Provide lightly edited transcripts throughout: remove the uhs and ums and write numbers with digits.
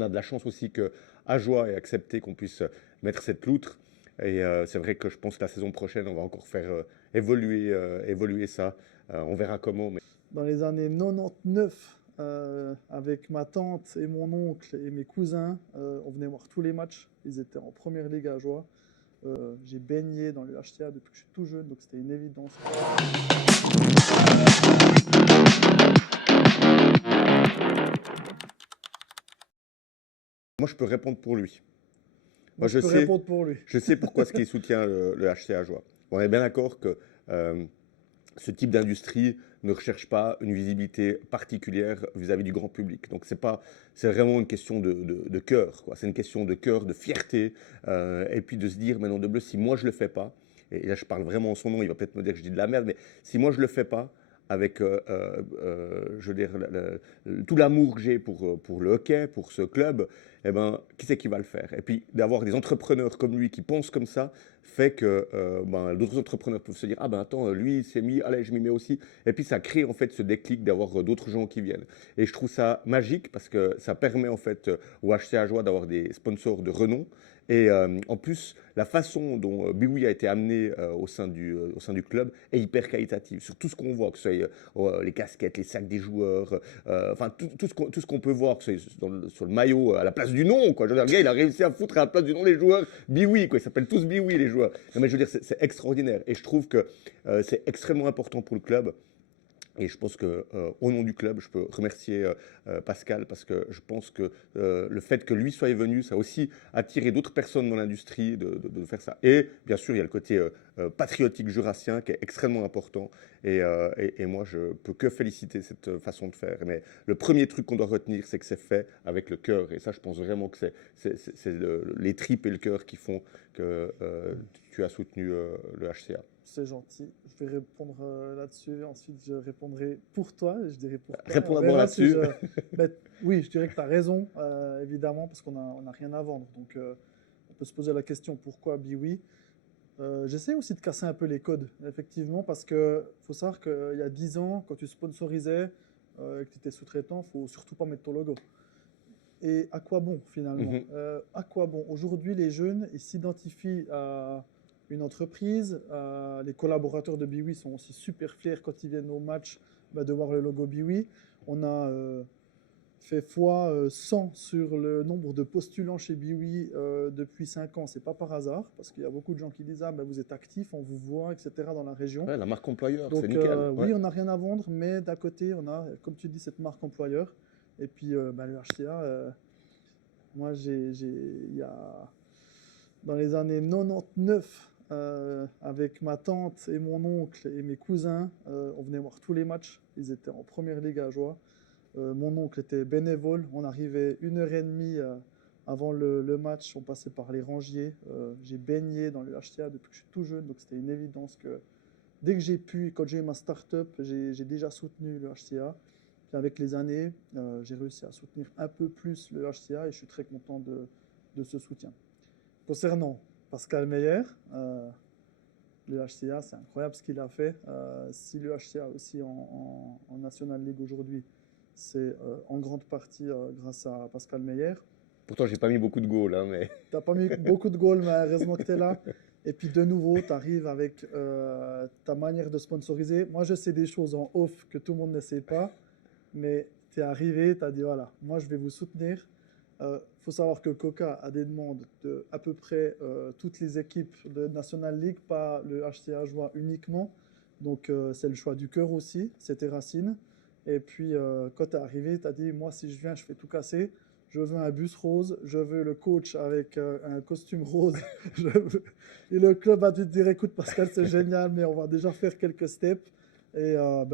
On a de la chance aussi que Ajoie ait accepté qu'on puisse mettre cette loutre. Et c'est vrai que je pense que la saison prochaine, on va encore faire évoluer ça. On verra comment. Mais... Dans les années 99, avec ma tante et mon oncle et mes cousins, on venait voir tous les matchs. Ils étaient en première ligue à Ajoie. J'ai baigné dans le HCA depuis que je suis tout jeune, donc c'était une évidence. Moi, je peux répondre pour lui. Moi, je peux répondre pour lui. Je sais pourquoi ce qu'il soutient le HCA Ajoie. On est bien d'accord que ce type d'industrie ne recherche pas une visibilité particulière vis-à-vis du grand public. Donc c'est vraiment une question de cœur, quoi. C'est une question de cœur, de fierté, et puis de se dire, mais non de bleu, si moi je le fais pas, et là je parle vraiment en son nom, il va peut-être me dire que je dis de la merde, mais si moi je le fais pas, avec je veux dire, tout l'amour que j'ai pour le hockey, pour ce club, eh ben, qui c'est qui va le faire? Et puis d'avoir des entrepreneurs comme lui qui pensent comme ça, fait que ben, d'autres entrepreneurs peuvent se dire, ah ben attends, lui il s'est mis, allez je m'y mets aussi. Et puis ça crée en fait ce déclic d'avoir d'autres gens qui viennent. Et je trouve ça magique parce que ça permet en fait au HCA Ajoie d'avoir des sponsors de renom. Et en plus, la façon dont Biwi a été amené au sein du club est hyper qualitative. Sur tout ce qu'on voit, que ce soit les casquettes, les sacs des joueurs, enfin tout ce qu'on peut voir, que ce soit sur le maillot, à la place du nom. Quoi. Je veux dire, le gars, il a réussi à foutre à la place du nom les joueurs Biwi. Ils s'appellent tous Biwi, les joueurs. Non, mais je veux dire, c'est extraordinaire. Et je trouve que c'est extrêmement important pour le club. Et je pense qu'au nom du club, je peux remercier Pascal parce que je pense que le fait que lui soit venu, ça a aussi attiré d'autres personnes dans l'industrie de faire ça. Et bien sûr, il y a le côté patriotique jurassien qui est extrêmement important. Et moi, je peux que féliciter cette façon de faire. Mais le premier truc qu'on doit retenir, c'est que c'est fait avec le cœur. Et ça, je pense vraiment que c'est les tripes et le cœur qui font que tu as soutenu le HCA. C'est gentil. Je vais répondre là-dessus. Ensuite, je répondrai pour toi. Je dirai pour toi. Réponds d'abord là-dessus. Ben, oui, je dirais que tu as raison, évidemment, parce qu'on n'a rien à vendre. Donc, on peut se poser la question pourquoi Biwi. J'essaie aussi de casser un peu les codes, effectivement, parce qu'il faut savoir qu'il y a 10 ans, quand tu sponsorisais, que tu étais sous-traitant, il ne faut surtout pas mettre ton logo. Et à quoi bon, finalement? À quoi bon? Aujourd'hui, les jeunes, ils s'identifient à une entreprise. Les collaborateurs de Biwi sont aussi super fiers quand ils viennent au match de voir le logo Biwi. On a fait fois 100 sur le nombre de postulants chez Biwi depuis 5 ans. C'est pas par hasard, parce qu'il y a beaucoup de gens qui disent « Ah, ben vous êtes actifs, on vous voit, etc. » dans la région. Ouais, la marque employeur, donc c'est nickel. Oui, on n'a rien à vendre, mais d'un côté, on a, comme tu dis, cette marque employeur. Et puis, le HCA, moi, dans les années 99, avec ma tante et mon oncle et mes cousins, on venait voir tous les matchs. Ils étaient en première ligue à Ajoie. Mon oncle était bénévole. On arrivait 1h30 avant le match. On passait par les rangiers. J'ai baigné dans le HCA depuis que je suis tout jeune. Donc, c'était une évidence que dès que j'ai pu, quand j'ai eu ma start-up, j'ai déjà soutenu le HCA. Puis avec les années, j'ai réussi à soutenir un peu plus le HCA et je suis très content de ce soutien. Concernant Pascal Meyer, le HCA, c'est incroyable ce qu'il a fait. Si le HCA aussi en National League aujourd'hui, c'est en grande partie grâce à Pascal Meyer. Pourtant, j'ai pas mis beaucoup de goals, hein, mais... Tu n'as pas mis beaucoup de goals, mais heureusement que tu es là. Et puis de nouveau, tu arrives avec ta manière de sponsoriser. Moi, je sais des choses en off que tout le monde ne sait pas, mais tu es arrivé, tu as dit, voilà, moi, je vais vous soutenir. Faut savoir que Coca a des demandes de à peu près toutes les équipes de National League, pas le HCA Ajoie uniquement. Donc, c'est le choix du cœur aussi, c'était Racine. Et puis, quand tu es arrivé, tu as dit, moi, si je viens, je fais tout casser. Je veux un bus rose, je veux le coach avec un costume rose. Et le club a dû te dire, écoute Pascal, c'est génial, mais on va déjà faire quelques steps. Et il y a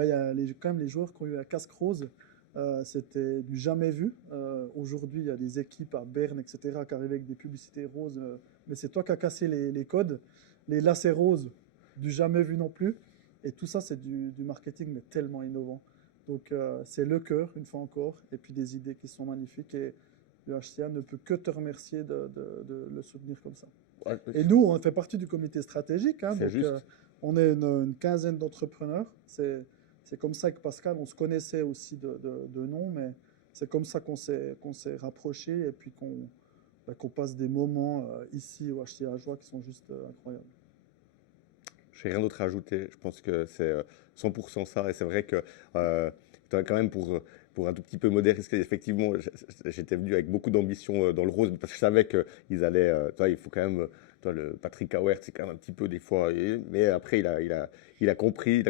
quand même les joueurs qui ont eu un casque rose. C'était du jamais vu. Aujourd'hui, il y a des équipes à Berne, etc., qui arrivent avec des publicités roses. Mais c'est toi qui as cassé les codes. Les lacets roses, du jamais vu non plus. Et tout ça, c'est du marketing, mais tellement innovant. Donc, c'est le cœur, une fois encore, et puis des idées qui sont magnifiques. Et le HCA ne peut que te remercier de le soutenir comme ça. Ouais, et nous, on fait partie du comité stratégique. Hein, donc, juste. on est une quinzaine d'entrepreneurs. C'est comme ça que Pascal, on se connaissait aussi de nom, mais c'est comme ça qu'on s'est rapprochés et puis qu'on passe des moments ici au HC Ajoie qui sont juste incroyables. Je n'ai rien d'autre à ajouter. Je pense que c'est 100% ça. Et c'est vrai que quand même pour un tout petit peu modérer, effectivement, j'étais venu avec beaucoup d'ambition dans le rose parce que je savais qu'ils allaient. Il faut quand même. Le Patrick Auwert, c'est quand même un petit peu des fois. Mais après, il a compris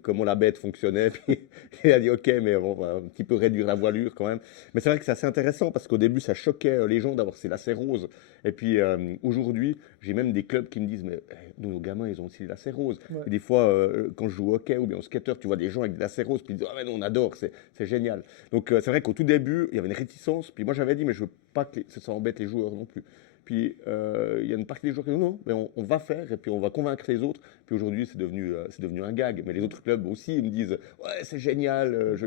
comment la bête fonctionnait. Puis il a dit OK, mais on va un petit peu réduire la voilure quand même. Mais c'est vrai que c'est assez intéressant parce qu'au début, ça choquait les gens d'avoir ces lacets roses. Et puis aujourd'hui, j'ai même des clubs qui me disent mais nous, nos gamins, ils ont aussi des lacets roses. Ouais. Et des fois, quand je joue au hockey ou bien au skater, tu vois des gens avec des lacets roses, puis ils disent ah mais non, on adore, c'est génial. Donc c'est vrai qu'au tout début, il y avait une réticence. Puis moi, j'avais dit mais je veux pas que ça embête les joueurs non plus. Puis il y a une partie des joueurs qui disent non, mais on va faire et puis on va convaincre les autres. Puis aujourd'hui, c'est devenu un gag. Mais les autres clubs aussi, ils me disent ouais, c'est génial.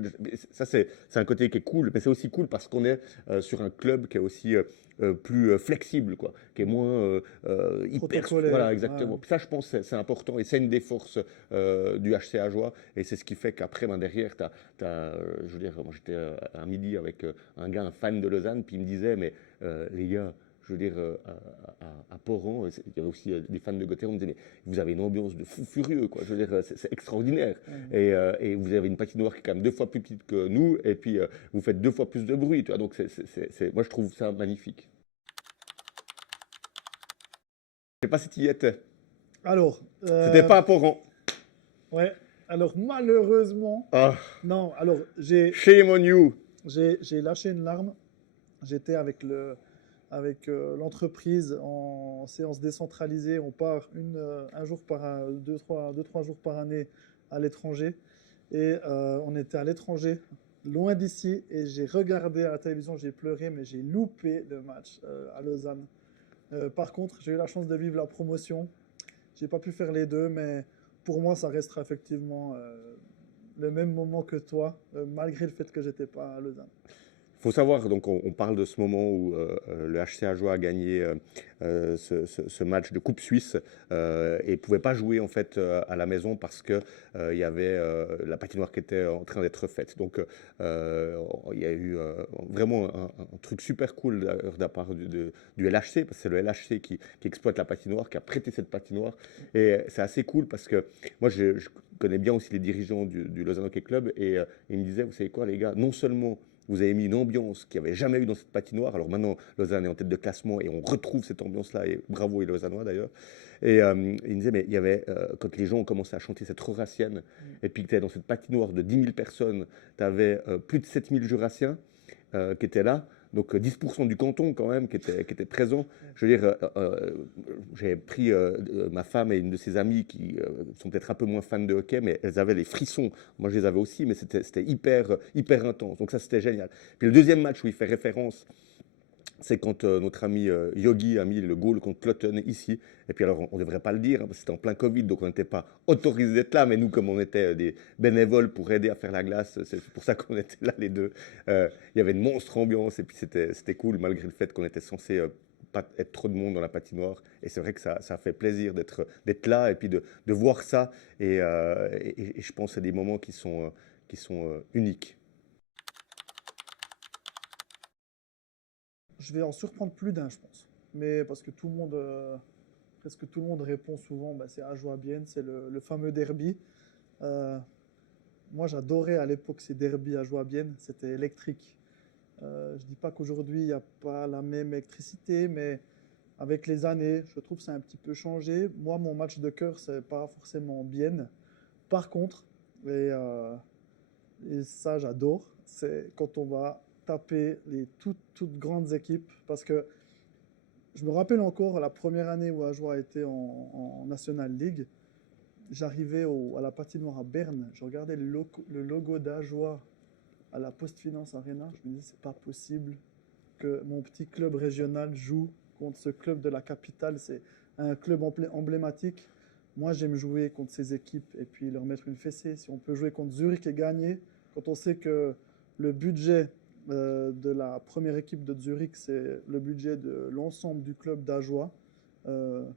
Ça, c'est un côté qui est cool. Mais c'est aussi cool parce qu'on est sur un club qui est aussi plus flexible, quoi, qui est moins hyper. Voilà, exactement. Ouais. Puis ça, je pense, c'est important et c'est une des forces du HC Ajoie. Et c'est ce qui fait qu'après, derrière, je veux dire, moi j'étais à midi avec un gars, un fan de Lausanne, puis il me disait mais les gars, je veux dire, à Poran, il y avait aussi des fans de Gothéron, on me disait, mais vous avez une ambiance de fou furieux, quoi. Je veux dire, c'est extraordinaire. Et vous avez une patinoire qui est quand même 2 fois plus petite que nous, et puis vous faites 2 fois plus de bruit, tu vois. Donc, moi, je trouve ça magnifique. Je ne sais pas si tu y étais. Alors. C'était pas à Poran. Ouais. Alors, malheureusement. Non, alors, Shame on you. J'ai lâché une larme. J'étais avec l'entreprise en séance décentralisée. On part un jour deux, trois jours par année à l'étranger. Et on était à l'étranger, loin d'ici. Et j'ai regardé à la télévision, j'ai pleuré, mais j'ai loupé le match à Lausanne. Par contre, j'ai eu la chance de vivre la promotion. J'ai pas pu faire les deux, mais pour moi, ça restera effectivement le même moment que toi, malgré le fait que j'étais pas à Lausanne. Il faut savoir, donc on parle de ce moment où le HC Ajoie a gagné ce match de Coupe Suisse et ne pouvait pas jouer en fait à la maison parce que il y avait la patinoire qui était en train d'être faite. Donc il y a eu vraiment un truc super cool de la part du LHC, parce que c'est le LHC qui exploite la patinoire, qui a prêté cette patinoire. Et c'est assez cool parce que moi je connais bien aussi les dirigeants du Lausanne Hockey Club et ils me disaient, vous savez quoi les gars, non seulement vous avez mis une ambiance qu'il n'y avait jamais eu dans cette patinoire. Alors maintenant, Lausanne est en tête de classement et on retrouve cette ambiance-là. Et bravo, les Lausannois d'ailleurs. Et il me disait, mais il y avait, quand les gens ont commencé à chanter cette Jurassienne, et puis que tu es dans cette patinoire de 10 000 personnes, tu avais plus de 7 000 Jurassiens qui étaient là. Donc 10% du canton quand même qui était présent. Je veux dire, j'ai pris ma femme et une de ses amies qui sont peut-être un peu moins fans de hockey, mais elles avaient les frissons. Moi, je les avais aussi, mais c'était hyper intense. Donc ça, c'était génial. Puis le deuxième match où il fait référence, c'est quand notre ami Yogi a mis le goal contre Cloton ici. Et puis alors, on ne devrait pas le dire, hein, parce que c'était en plein Covid, donc on n'était pas autorisé d'être là. Mais nous, comme on était des bénévoles pour aider à faire la glace, c'est pour ça qu'on était là les deux. Il y avait une monstre ambiance et puis c'était cool, malgré le fait qu'on était censé pas être trop de monde dans la patinoire. Et c'est vrai que ça fait plaisir d'être là et puis de voir ça. Et je pense que c'est des moments qui sont uniques. Je vais en surprendre plus d'un, je pense. Mais parce que presque tout le monde répond souvent, bah, c'est Ajoie-Bienne, c'est le fameux derby. Moi, j'adorais à l'époque ces derbies Ajoie-Bienne, c'était électrique. Je ne dis pas qu'aujourd'hui, il n'y a pas la même électricité, mais avec les années, je trouve que ça a un petit peu changé. Moi, mon match de cœur, ce n'est pas forcément Bienne. Par contre, et ça, j'adore, c'est quand on va taper les toutes grandes équipes, parce que je me rappelle encore la première année où Ajoie était en National League, j'arrivais à la patinoire à Berne, je regardais le logo d'Ajoie à la Postfinance Arena, je me disais c'est pas possible que mon petit club régional joue contre ce club de la capitale, c'est un club emblématique. Moi j'aime jouer contre ces équipes et puis leur mettre une fessée. Si on peut jouer contre Zurich et gagner, quand on sait que le budget de la première équipe de Zurich, c'est le budget de l'ensemble du club d'Ajoie.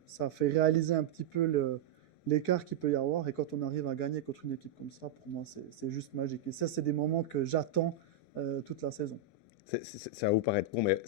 Ça fait réaliser un petit peu l'écart qu'il peut y avoir. Et quand on arrive à gagner contre une équipe comme ça, pour moi, c'est juste magique. Et ça, c'est des moments que j'attends toute la saison. Ça va vous paraître con, mais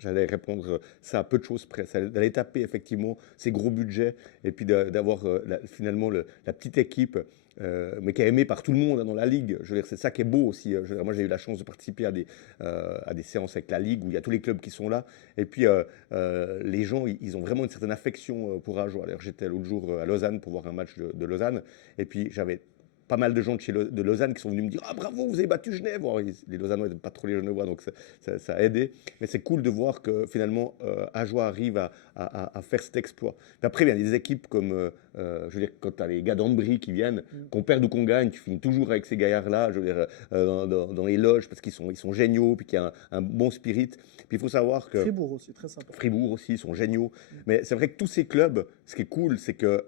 j'allais répondre ça à peu de choses près. D'aller taper effectivement ces gros budgets et puis d'avoir finalement la petite équipe, mais qui est aimée par tout le monde, hein, dans la ligue. Je veux dire, c'est ça qui est beau aussi. Je veux dire, moi, j'ai eu la chance de participer à des séances avec la ligue où il y a tous les clubs qui sont là. Et puis, les gens, ils ont vraiment une certaine affection pour Ajoie. D'ailleurs, j'étais l'autre jour à Lausanne pour voir un match de Lausanne. Et puis, j'avais pas mal de gens de Lausanne qui sont venus me dire « Ah bravo, vous avez battu Genève !» Bon, les Lausannois n'aiment pas trop les Genevois, donc ça a aidé. Mais c'est cool de voir que finalement, Ajoie arrive à faire cet exploit. Mais après, il y a des équipes comme, je veux dire, quand tu as les gars d'Ambry qui viennent, qu'on perde ou qu'on gagne, tu finis toujours avec ces gaillards-là, je veux dire, dans les loges, parce qu'ils sont géniaux, puis qu'il y a un bon spirit. Puis il faut savoir que Fribourg aussi, très sympa. Fribourg aussi, ils sont géniaux. Mais c'est vrai que tous ces clubs, ce qui est cool, c'est que,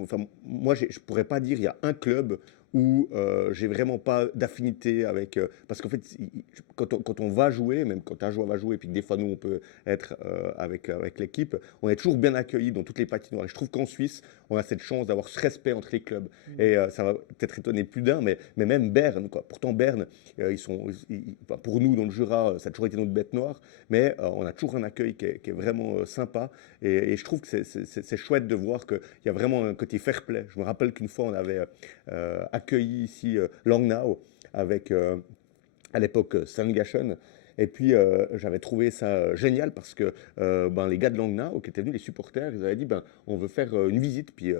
enfin, moi, je ne pourrais pas dire il y a un club où j'ai vraiment pas d'affinité avec. Parce qu'en fait, quand on va jouer, même quand un joueur va jouer, puis que des fois nous on peut être avec l'équipe, on est toujours bien accueillis dans toutes les patinoires. Et je trouve qu'en Suisse, on a cette chance d'avoir ce respect entre les clubs. Et ça va peut-être étonner plus d'un, mais même Berne, quoi. Pourtant, Berne, pour nous, dans le Jura, ça a toujours été notre bête noire, mais on a toujours un accueil qui est vraiment sympa. Et je trouve que c'est chouette de voir qu'il y a vraiment un côté fair play. Je me rappelle qu'une fois, on avait accueilli ici Langnau avec, à l'époque, Sandgaschen. Et puis, j'avais trouvé ça génial parce que les gars de Langnau qui étaient venus, les supporters, ils avaient dit on veut faire une visite. Puis,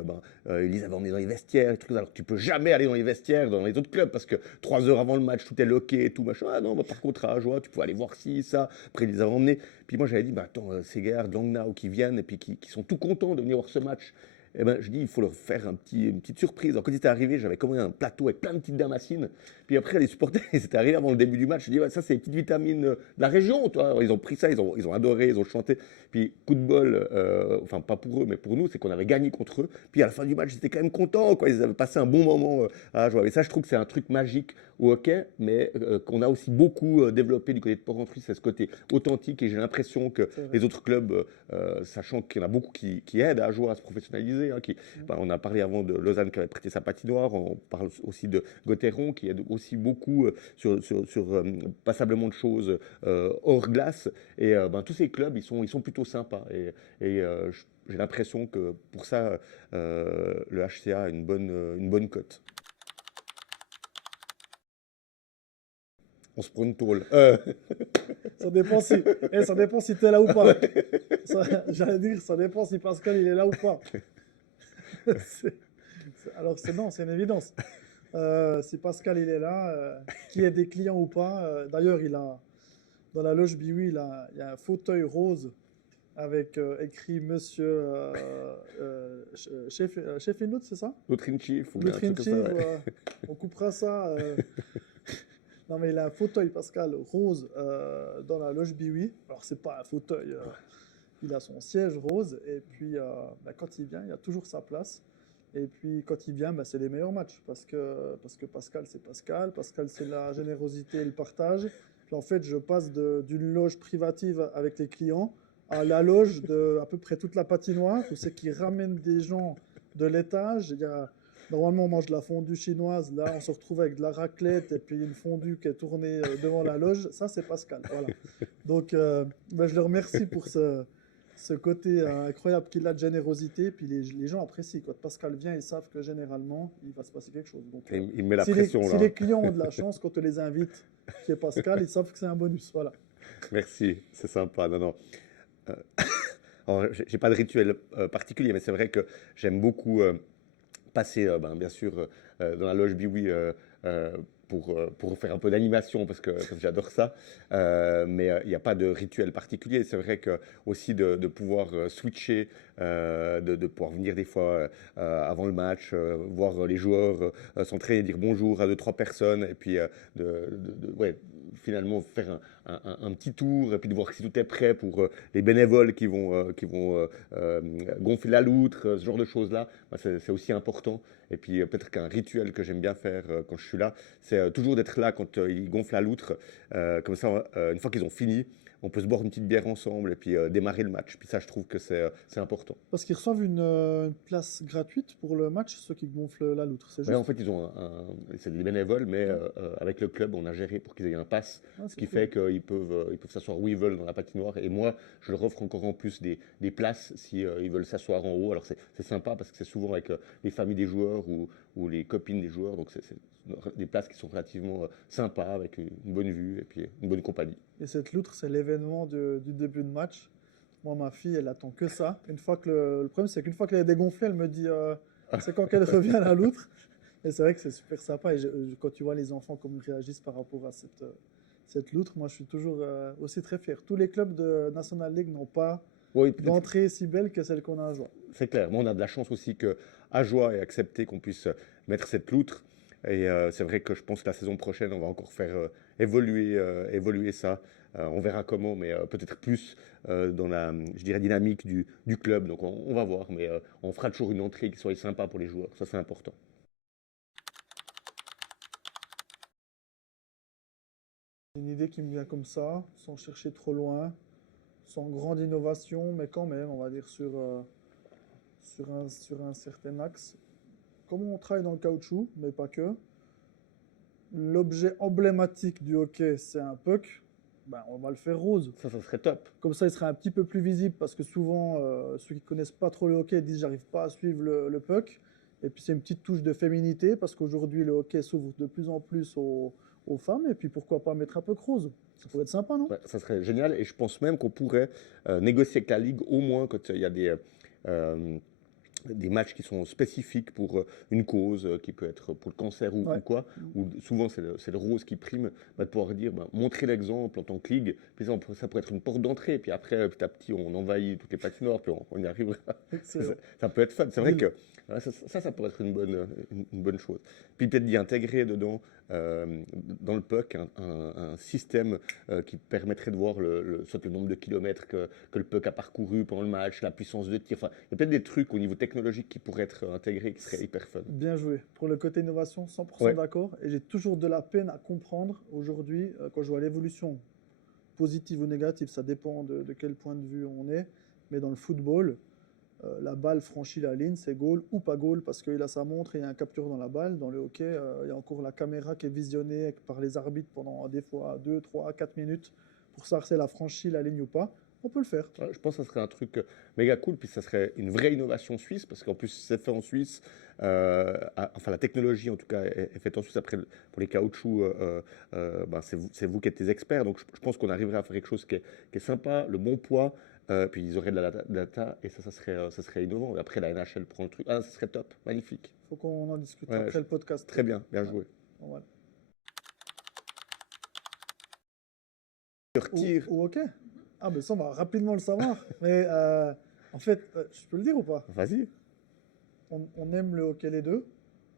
ils les avaient emmenés dans les vestiaires. Alors que tu peux jamais aller dans les vestiaires dans les autres clubs parce que 3 heures avant le match, tout est loqué et tout, machin. Ah non, par contre, à Ajoie, tu peux aller voir ci, ça. Après, ils les avaient emmenés. Puis moi, j'avais dit attends, ces gars de Langnau qui viennent et puis qui sont tout contents de venir voir ce match. Eh ben, je dis, il faut leur faire une petite surprise. Alors, quand ils étaient arrivés, j'avais commandé un plateau avec plein de petites damascines. Puis après, les supporters, ils étaient arrivés avant le début du match. Je dis, ça, c'est les petites vitamines de la région. Toi. Alors, ils ont pris ça, ils ont adoré, ils ont chanté. Puis, coup de bol, enfin, pas pour eux, mais pour nous, c'est qu'on avait gagné contre eux. Puis, à la fin du match, ils étaient quand même contents, quoi. Ils avaient passé un bon moment à jouer. Et ça, je trouve que c'est un truc magique au hockey, mais qu'on a aussi beaucoup développé du côté de Porrentruy. C'est ce côté authentique. Et j'ai l'impression que les autres clubs, sachant qu'il y en a beaucoup qui aident à jouer, à se professionnaliser, hein, on a parlé avant de Lausanne qui avait prêté sa patinoire, on parle aussi de Gauthieron qui aide aussi beaucoup sur passablement de choses hors glace. Et tous ces clubs, ils sont plutôt sympas. Et j'ai l'impression que pour ça, le HCA a une bonne cote. On se prend une tôle. Ça dépend si tu es là ou pas. J'allais dire, ça dépend si Pascal il est là ou pas. Alors non, c'est une évidence. Si Pascal il est là, qu'il y ait des clients ou pas. D'ailleurs, dans la loge Biwi, il y a un fauteuil rose avec écrit Monsieur Chef Inout, c'est ça? Chief. On coupera ça. Non, mais il a un fauteuil, Pascal, rose dans la loge Biwi. Alors, c'est pas un fauteuil. Il a son siège rose. Et puis, quand il vient, il a toujours sa place. Et puis, quand il vient, c'est les meilleurs matchs. Parce que Pascal, c'est Pascal. Pascal, c'est la générosité et le partage. Puis, en fait, je passe d'une loge privative avec les clients à la loge de à peu près toute la patinoire. Où c'est qu'ils ramènent des gens de l'étage. Normalement, on mange de la fondue chinoise. Là, on se retrouve avec de la raclette et puis une fondue qui est tournée devant la loge. Ça, c'est Pascal. Voilà. Donc, je le remercie pour ce côté incroyable qu'il a de générosité. Puis les gens apprécient. Quand Pascal vient, ils savent que généralement, il va se passer quelque chose. Donc, il met la pression, si les clients ont de la chance, quand on les invite, qui est Pascal, ils savent que c'est un bonus. Voilà. Merci, c'est sympa. Non. Alors, j'ai pas de rituel particulier, mais c'est vrai que j'aime beaucoup passer, bien sûr, dans la loge Biwi pour faire un peu d'animation, parce que j'adore ça. Mais il n'y a pas de rituel particulier. C'est vrai que aussi de pouvoir switcher, de pouvoir venir des fois avant le match, voir les joueurs s'entraîner, dire bonjour à 2-3 personnes, et puis finalement faire un petit tour, et puis de voir si tout est prêt pour les bénévoles qui vont gonfler la loutre, ce genre de choses-là. C'est aussi important. Et puis peut-être qu'un rituel que j'aime bien faire quand je suis là, c'est toujours d'être là quand ils gonflent la loutre. Comme ça, une fois qu'ils ont fini, on peut se boire une petite bière ensemble et puis démarrer le match. Puis ça, je trouve que c'est important. Parce qu'ils reçoivent une place gratuite pour le match, ceux qui gonflent la loutre, c'est Ouais, juste. en fait, c'est des bénévoles, mais avec le club, on a géré pour qu'ils aient un pass, Ah, ce c'est qui cool. fait qu'ils peuvent s'asseoir où ils veulent dans la patinoire. Et moi, je leur offre encore en plus des places si ils veulent s'asseoir en haut. Alors c'est sympa parce que c'est souvent avec les familles des joueurs ou les copines des joueurs. Donc c'est des places qui sont relativement sympas avec une bonne vue et puis une bonne compagnie. Et cette loutre, c'est l'événement du début de match. Moi, ma fille, elle attend que ça. Une fois que le problème, c'est qu'une fois qu'elle est dégonflée, elle me dit c'est quand qu'elle revient la loutre. Et c'est vrai que c'est super sympa. Et quand tu vois les enfants, comment ils réagissent par rapport à cette loutre, moi, je suis toujours aussi très fier. Tous les clubs de National League n'ont pas Oui, d'entrée si belle que celle qu'on a à Joie. c'est clair. Moi, on a de la chance aussi que Ajoie ait accepté qu'on puisse mettre cette loutre. Et c'est vrai que je pense que la saison prochaine, on va encore faire évoluer ça. On verra comment, mais peut-être plus dans la, je dirais, dynamique du club. Donc on va voir, mais on fera toujours une entrée qui soit sympa pour les joueurs. Ça, c'est important. Une idée qui me vient comme ça, sans chercher trop loin, sans grande innovation, mais quand même, on va dire sur un certain axe. Comme on travaille dans le caoutchouc, mais pas que, l'objet emblématique du hockey, c'est un puck, ben, on va le faire rose. Ça serait top. Comme ça, il sera un petit peu plus visible parce que souvent, ceux qui connaissent pas trop le hockey disent j'arrive pas à suivre le puck. Et puis c'est une petite touche de féminité parce qu'aujourd'hui le hockey s'ouvre de plus en plus aux femmes. Et puis pourquoi pas mettre un puck rose? Ça pourrait être sympa, non? Ouais, ça serait génial. Et je pense même qu'on pourrait négocier avec la Ligue, au moins quand il y a des matchs qui sont spécifiques pour une cause qui peut être pour le cancer ou Ouais. quoi, où souvent c'est le rose qui prime, de pouvoir dire, montrer l'exemple en tant que ligue, puis ça pourrait être une porte d'entrée, puis après, petit à petit, on envahit toutes les patinoires, puis on y arrivera. Excellent. Ça peut être fun. C'est vrai Oui. que ça pourrait être une bonne chose. Puis peut-être d'y intégrer dedans, dans le puck, un système qui permettrait de voir soit le nombre de kilomètres que le puck a parcouru pendant le match, la puissance de tir. Enfin, il y a peut-être des trucs au niveau technologique qui pourraient être intégrés, qui seraient hyper fun. Bien joué. Pour le côté innovation, 100% Ouais. d'accord. Et j'ai toujours de la peine à comprendre aujourd'hui, quand je vois l'évolution positive ou négative, ça dépend de quel point de vue on est. Mais dans le football, la balle franchit la ligne, c'est goal ou pas goal parce qu'il a sa montre et il y a un capteur dans la balle. Dans le hockey, il y a encore la caméra qui est visionnée par les arbitres pendant des fois 2, 3, 4 minutes pour savoir si elle a franchi la ligne ou pas. On peut le faire. Ouais, je pense que ça serait un truc méga cool, puis ça serait une vraie innovation suisse, parce qu'en plus c'est fait en Suisse, enfin la technologie en tout cas est faite en Suisse. Après pour les caoutchoucs, c'est vous qui êtes les experts, donc je pense qu'on arriverait à faire quelque chose qui est sympa, le bon poids, puis ils auraient de la data et ça serait innovant. Et après la NHL prend le truc, ça serait top, magnifique. Faut qu'on en discute Ouais, après le podcast. Très bien joué. Bon, voilà. Le tir, Ou ok. Ah, mais ça, on va rapidement le savoir. Mais en fait, je peux le dire ou pas? vas-y. On aime le hockey les deux.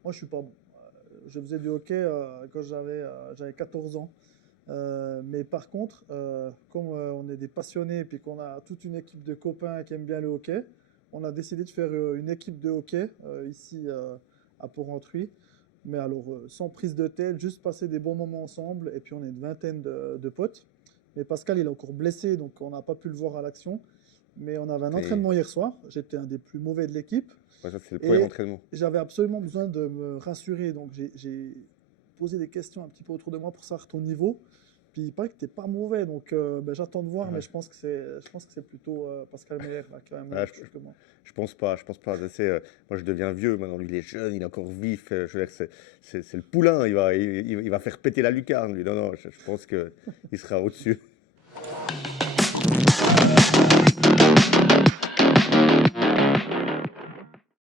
Moi, je suis pas bon. Je faisais du hockey quand j'avais 14 ans. Mais par contre, comme on est des passionnés et puis qu'on a toute une équipe de copains qui aiment bien le hockey, on a décidé de faire une équipe de hockey ici à Port-Rentruy. Mais alors, sans prise de tête, juste passer des bons moments ensemble. Et puis, on est une vingtaine de potes. Mais Pascal, il est encore blessé, donc on n'a pas pu le voir à l'action. Mais on avait un entraînement hier soir. J'étais un des plus mauvais de l'équipe. Ouais, ça c'est le premier Et entraînement. j'avais absolument besoin de me rassurer. Donc j'ai posé des questions un petit peu autour de moi pour savoir ton niveau. Puis il paraît que tu n'es pas mauvais. Donc j'attends de voir, Ouais. mais je pense que c'est plutôt Pascal Meyer là, quand même. Ouais, plus que moi. Je pense pas. Moi, je deviens vieux. Maintenant, lui, il est jeune, il est encore vif. Je veux dire, c'est le poulain. Il va faire péter la lucarne, lui. Non, je pense qu'il sera au-dessus.